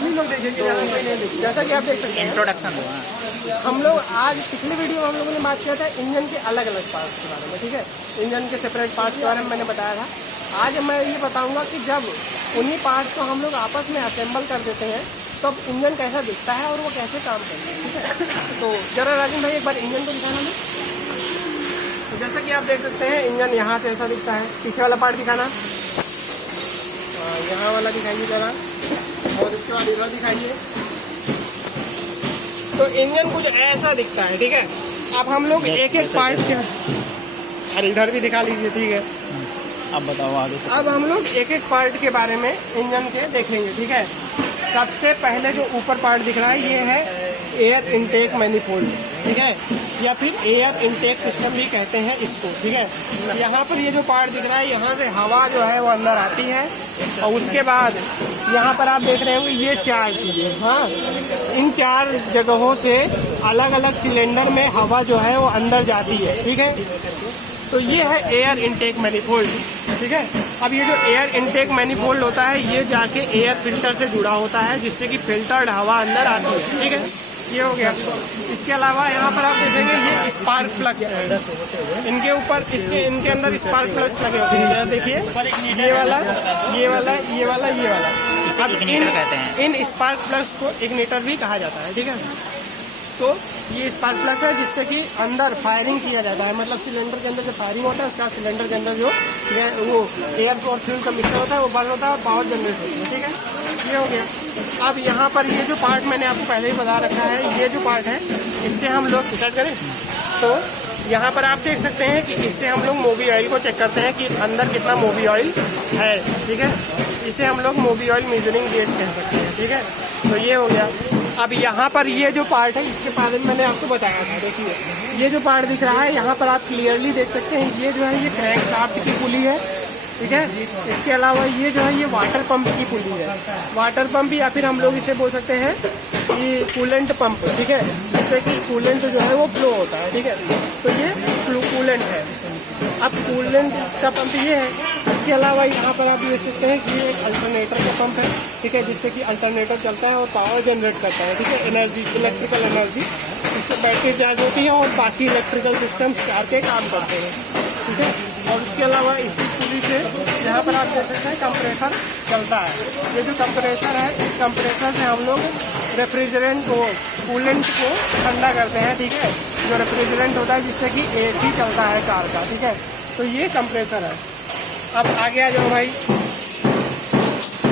हम ही लोग देखेंगे, जैसा कि आप देख सकते हैं इंट्रोडक्शन हम लोग आज पिछले वीडियो में हम लोगों ने बात किया था इंजन के अलग अलग पार्ट्स के बारे में, ठीक है, इंजन के सेपरेट पार्ट्स के बारे में मैंने बताया था। आज मैं ये बताऊंगा कि जब उन्हीं पार्ट्स को हम लोग आपस में असेंबल कर देते हैं तब तो इंजन कैसा दिखता है और वो कैसे काम करता है, ठीक है। तो जरा राजन भाई एक बार इंजन को दिखाना हमें। तो जैसा कि आप देख सकते हैं इंजन यहाँ से ऐसा दिखता है। पीछे वाला पार्ट दिखाना, यहाँ वाला दिखाइए जरा, और इसके बाद इधर दिखाइए। तो इंजन कुछ ऐसा दिखता है, ठीक है। अब हम लोग एक एक पार्ट के, अरे इधर भी दिखा लीजिए, ठीक है। अब बताओ आगे से। अब हम लोग एक एक पार्ट के बारे में इंजन के देखेंगे, ठीक है। सबसे पहले जो ऊपर पार्ट दिख रहा है ये है एयर इनटेक मैनिफोल्ड, ठीक है, या फिर एयर इनटेक सिस्टम भी कहते हैं इसको, ठीक है। यहाँ पर ये जो पार्ट दिख रहा है यहाँ से हवा जो है वो अंदर आती है और उसके बाद यहाँ पर आप देख रहे होंगे ये 4 चीज़ें, हाँ, इन 4 जगहों से अलग अलग सिलेंडर में हवा जो है वो अंदर जाती है, ठीक है। तो ये है एयर इनटेक मैनिफोल्ड, ठीक है। अब ये जो एयर इनटेक मैनिफोल्ड होता है ये जाके एयर फिल्टर से जुड़ा होता है जिससे कि फिल्टर्ड हवा अंदर आती है, ठीक है। ये हो गया। इसके अलावा यहाँ पर आप देखेंगे ये स्पार्क प्लग्स है, इनके ऊपर इनके अंदर स्पार्क प्लग्स लगे होते हैं। देखिए ये वाला, ये वाला, ये वाला, ये वाला। अब इन स्पार्क प्लग्स को इग्निटर भी कहा जाता है, ठीक है। तो ये स्पार्क प्लग है जिससे कि अंदर फायरिंग किया जाता है, मतलब सिलेंडर के अंदर जो फायरिंग होता है उसका सिलेंडर के अंदर जो वो एयर और फ्यूल का मिक्सर होता है वो बर्न होता है और पावर जनरेट होती है, ठीक है। ये हो गया। अब यहाँ पर ये जो पार्ट मैंने आपको पहले ही बता रखा है, ये जो पार्ट है इससे हम लोग स्टार्ट करें तो यहाँ पर आप देख सकते हैं कि इससे हम लोग मोबी ऑयल को चेक करते हैं कि अंदर कितना मोबी ऑयल है, ठीक है। इसे हम लोग मोबी ऑयल मेजरिंग गेज कह सकते हैं, ठीक है। तो ये हो गया। अब यहाँ पर ये जो पार्ट है इसके बारे में मैंने आपको बताया था। देखिए ये जो पार्ट दिख रहा है यहाँ पर आप क्लियरली देख सकते हैं, ये जो है ये क्रैंक शाफ्ट की पुली है, ठीक है। इसके अलावा ये जो है ये वाटर पंप की पुली है, वाटर पंप या फिर हम लोग इसे बोल सकते हैं कि कूलेंट पंप, ठीक है, जिससे कि कूलेंट जो है वो फ्लो होता है, ठीक है। तो ये कूलेंट है। अब कूलेंट का पंप ये है। इसके अलावा यहाँ पर आप देख सकते हैं कि ये एक अल्टरनेटर का पंप है, ठीक है, जिससे कि अल्टरनेटर चलता है और पावर जनरेट करता है, ठीक है, एनर्जी, इलेक्ट्रिकल एनर्जी, इससे बैटरी चार्ज होती है और बाकी इलेक्ट्रिकल सिस्टम्स कार के काम करते हैं, ठीक है। और इसके अलावा इसी पुली से यहाँ पर आप देख सकते हैं कंप्रेसर चलता है। ये जो कंप्रेसर है इस कंप्रेसर से हम लोग रेफ्रिजरेंट को, कूलेंट को ठंडा करते हैं, ठीक है, जो रेफ्रिजरेंट होता है जिससे कि AC चलता है कार का, ठीक है। तो ये कंप्रेसर है। अब आगे आ जाओ भाई,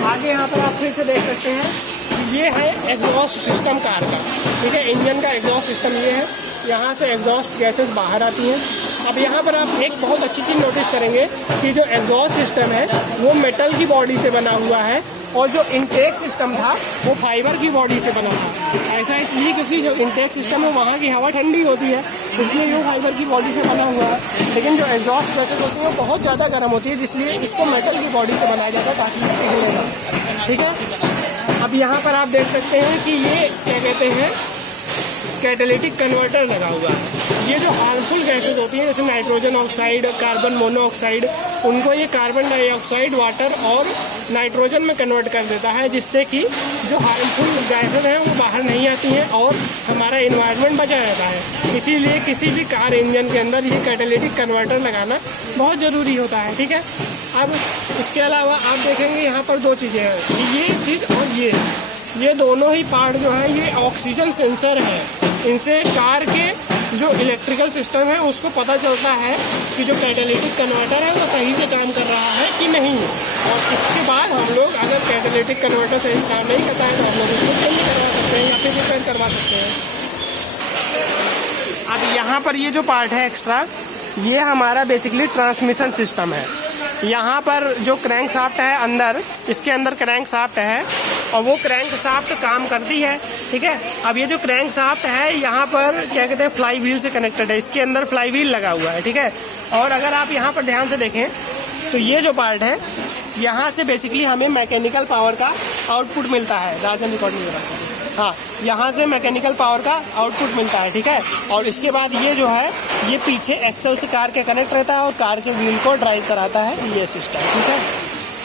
आगे यहाँ पर आप फिर से देख सकते हैं ये है एग्जॉस्ट सिस्टम कार का, ठीक है। इंजन का एग्जॉस्ट सिस्टम ये है, यहाँ से एग्जॉस्ट गैसेस बाहर आती हैं। अब यहाँ पर आप एक बहुत अच्छी चीज़ नोटिस करेंगे कि जो एग्जॉस्ट सिस्टम है वो मेटल की बॉडी से बना हुआ है और जो इनटेक सिस्टम था वो फाइबर की बॉडी से बना था। ऐसा इसलिए क्योंकि जो इनटेक सिस्टम है वहाँ की हवा ठंडी होती है, इसलिए वो फाइबर की बॉडी से बना हुआ है। लेकिन जो एग्जॉस्ट गैसेस होती है वो बहुत ज़्यादा गर्म होती है, जिसलिए इसको मेटल की बॉडी से बनाया जाता है ताकि ये पिघलेगा, ठीक है। अब यहाँ पर आप देख सकते हैं कि ये क्या कहते हैं, कैटालिटिक कन्वर्टर लगा हुआ है। ये जो हार्मफुल गैसेस होती हैं जैसे नाइट्रोजन ऑक्साइड, कार्बन मोनोऑक्साइड, उनको ये कार्बन डाइऑक्साइड, वाटर और नाइट्रोजन में कन्वर्ट कर देता है, जिससे कि जो हार्मफुल गैसेस हैं वो बाहर नहीं आती हैं और हमारा इन्वायरमेंट बचा रहता है। इसीलिए किसी भी कार इंजन के अंदर ये कैटालिटिक कन्वर्टर लगाना बहुत ज़रूरी होता है, ठीक है। अब इसके अलावा आप देखेंगे यहाँ पर 2 चीज़ें हैं, ये चीज़ और ये दोनों ही पार्ट जो है ये ऑक्सीजन सेंसर है। इनसे कार के जो इलेक्ट्रिकल सिस्टम है उसको पता चलता है कि जो कैटालिटिक कन्वर्टर है वो सही से काम कर रहा है कि नहीं। और इसके बाद हम लोग अगर कैटालिटिक कन्वर्टर सही काम नहीं करता है तो हम लोग उसको चेंज करवा सकते हैं या फिर रिपेयर करवा सकते हैं। अब यहाँ पर ये जो पार्ट है एक्स्ट्रा, ये हमारा बेसिकली ट्रांसमिशन सिस्टम है। यहाँ पर जो क्रैंक शाफ्ट है अंदर, इसके अंदर क्रैंक शाफ्ट है और वो क्रैंक शाफ्ट काम करती है, ठीक है। अब ये जो क्रैंक शाफ्ट है यहाँ पर क्या कहते हैं फ्लाई व्हील से कनेक्टेड है, इसके अंदर फ्लाई व्हील लगा हुआ है, ठीक है। और अगर आप यहाँ पर ध्यान से देखें तो ये जो पार्ट है यहाँ से बेसिकली हमें मैकेनिकल पावर का आउटपुट मिलता है। राजन रिकॉर्डिंग हो रहा है, हाँ, यहाँ से मैकेनिकल पावर का आउटपुट मिलता है, ठीक है। और इसके बाद ये जो है ये पीछे एक्सल से कार के कनेक्ट रहता है और कार के व्हील को ड्राइव कराता है ये सिस्टम, ठीक है।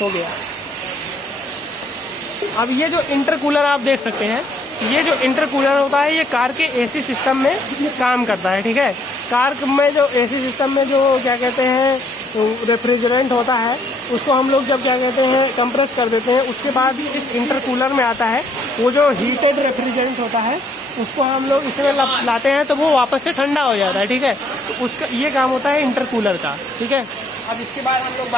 हो गया। अब ये जो इंटरकूलर आप देख सकते हैं, ये जो इंटरकूलर होता है ये कार के एसी सिस्टम में काम करता है, ठीक है। कार में जो एसी सिस्टम में जो क्या कहते हैं रेफ्रिजरेंट होता है, उसको हम लोग जब क्या कहते हैं कंप्रेस कर देते हैं, उसके बाद इस इंटरकूलर में आता है। वो जो हीटेड रेफ्रिजरेंट होता है उसको हम लोग इसमें लाते हैं तो वो वापस से ठंडा हो जाता है, ठीक है। तो उसका ये काम होता है इंटरकूलर का, ठीक है। अब इसके बाद हम लोग